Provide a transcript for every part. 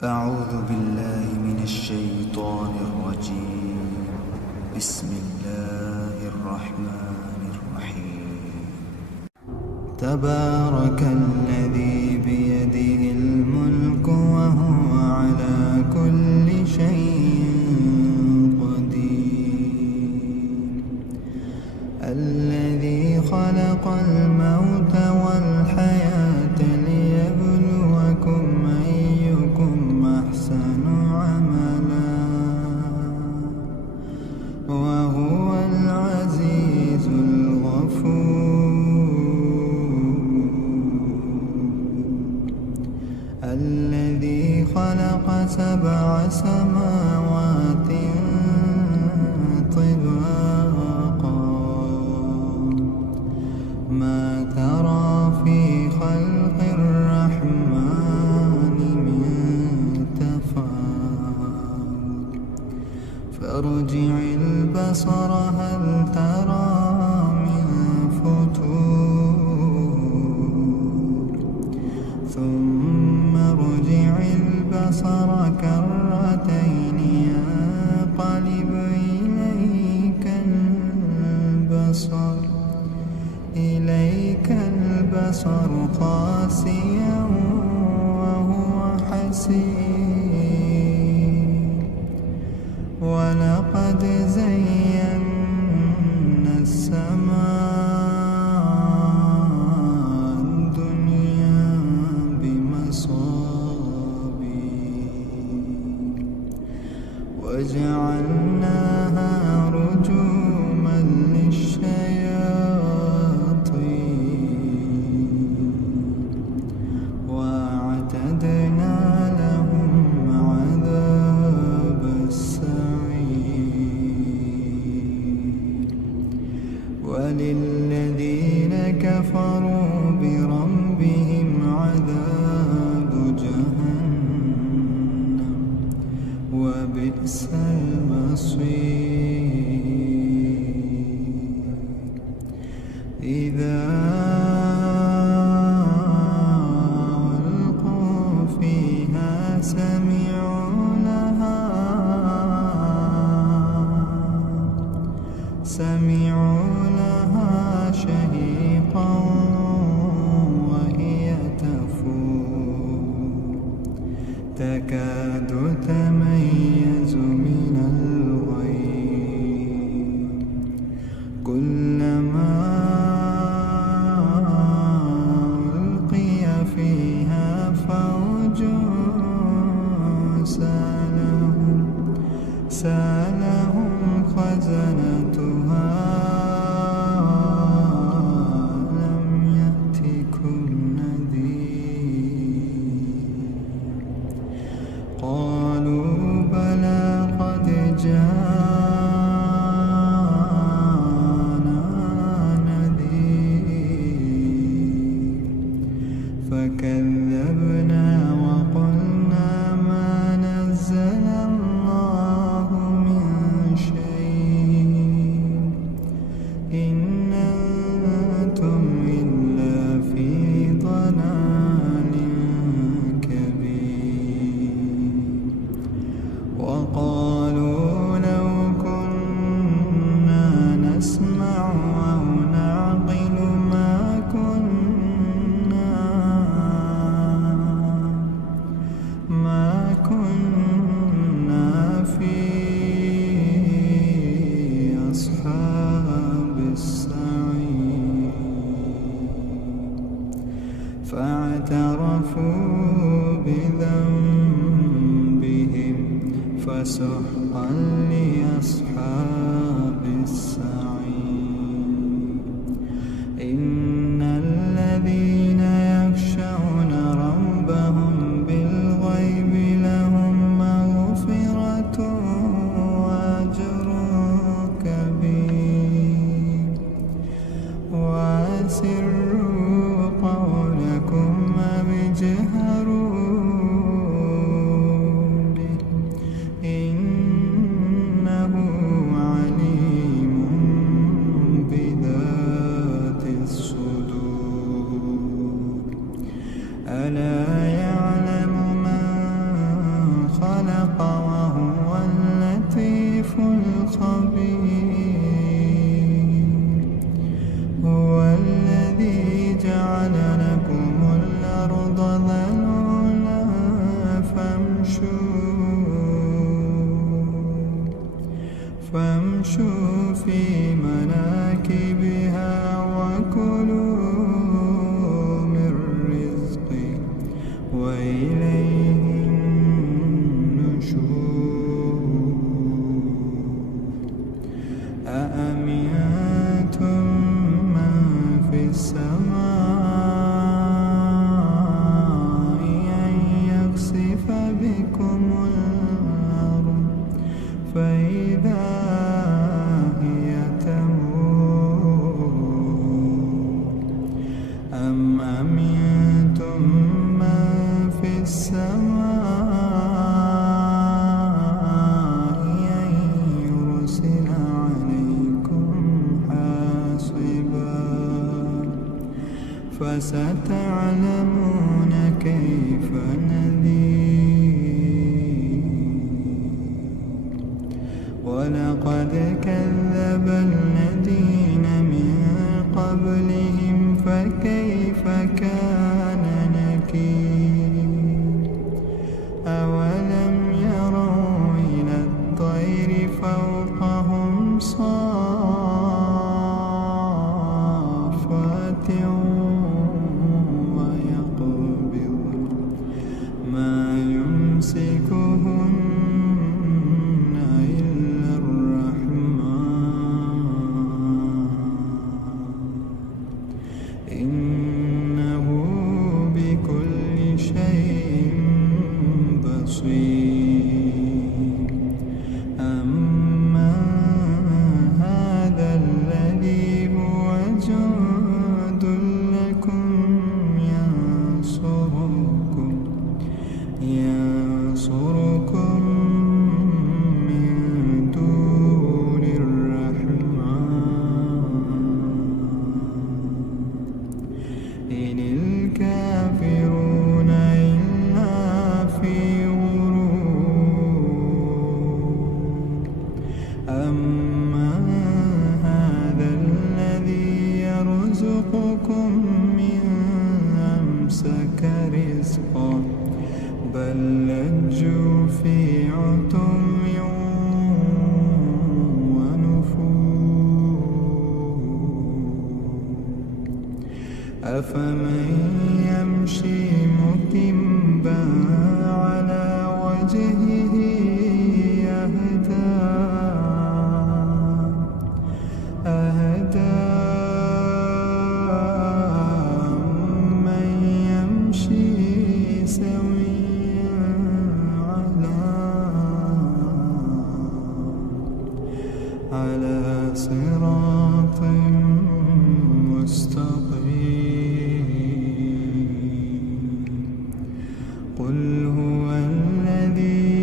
أعوذ بالله من الشيطان الرجيم. بسم الله الرحمن الرحيم. تبارك الذي بيده الملك وهو على كل شيء قدير. الذي خلق الموت والحياة ليبلوكم أيكم أحسن عملا وهو العزيز الغفور. الذي خلق 7 سماوات طباقا ما ترى في خلق الرحمن من تفاوت فارجع البصر هل ترى من فتور ثم ارجع البصر كرتين ينقلب إليك البصر خاسئا وهو حسير. ولقد زينا السماء الدنيا بمصابيح وجعلناها رجوما للشياطين وأعتدنا لهم عذاب السعير. وللذين كفروا بربهم عذاب جهنم وبئس المصير. إذا ألقوا فيها سمعوا لها شهيقا وهي تفور تكاد تميز من الغيظ كلما ألقي فيها فوج سألهم خزنتها لم يأتكم نذير قالوا بلى قد جاءنا نذير فكذبنا وقلنا ما نزل الله من شيء إن أنتم إلا في ضلال كبير. وقالوا لو كنا نسمع أو نعقل ما كنا في أصحاب السعير. فاعترفوا بذنبهم فسحقا لأصحاب السعير. إن الذين يخشون ربهم بالغيب لهم مغفرة وأجر كبير. وأسروا قولكم أو اجهروا به إنه عليم بكم الأرض فإذا هي تمور أم أمنتم من في السماء أن يرسل عليكم حاصبا فستعلمون كيف نذير ولقد كذب الذين من قبلهم فكيف كان نكير أولم يروا إلى الطير فوقهم صافات ويقبض ما يمسكهن إلا الرحمن إنه بكل شيء بصير أما هذا الذي هو جند لكم ينصركم من دون الرحمن إن الكافرون إلا في غرور أما هذا الذي يرزقكم من أمسك رزقا بل لجوا في عتم ونفور أفمن يمشي مكبا على وجهه أهدى من يمشي سويا على صراط مستقيم قل هو الذي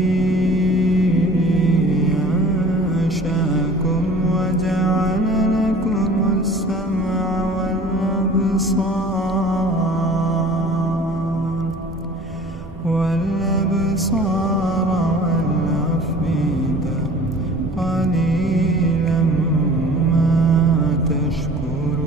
أنشأكم وجعل لكم السمع والأبصار والأفئدة قليلا ما تشكرون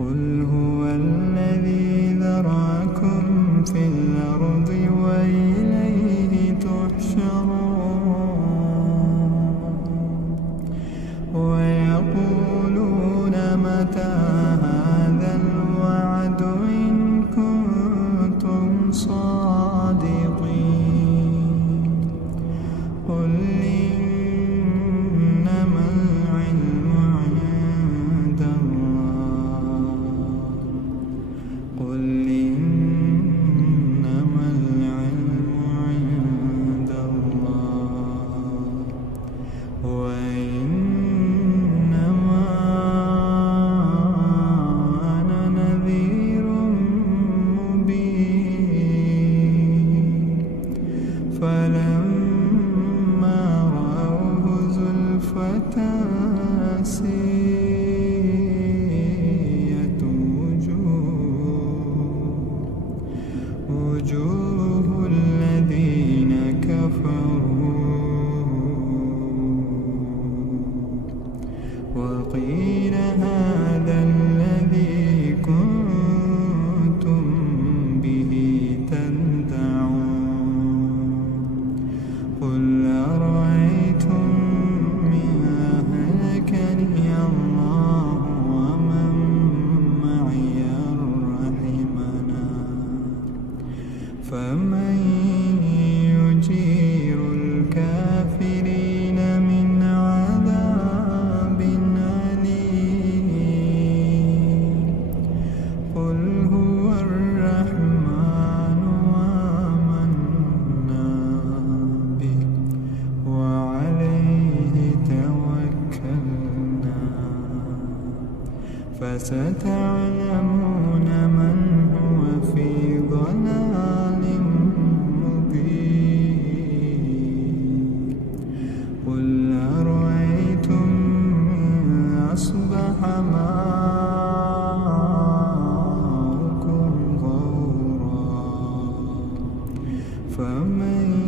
قل هو الذي ذرأكم في الأرض وإليه تحشرون ويقولون متى هذا الوعد إن كنتم صادقين قل إنما العلم عند الله قل إنما العلم عند الله وإنما أنا نذير مبين فلما رأوه زلفة سيئت وجوه الذين كفروا وقيل هذا الذي كنتم به تدعون قل أرأيتم من أهلكني الله ومن معي رحمنا فمن يجير الكافرين من عذاب أليم قل هو الرحمن فستعلمون من هو في ضلال مبين قل أرأيتم إن أصبح ماؤكم غورا فمن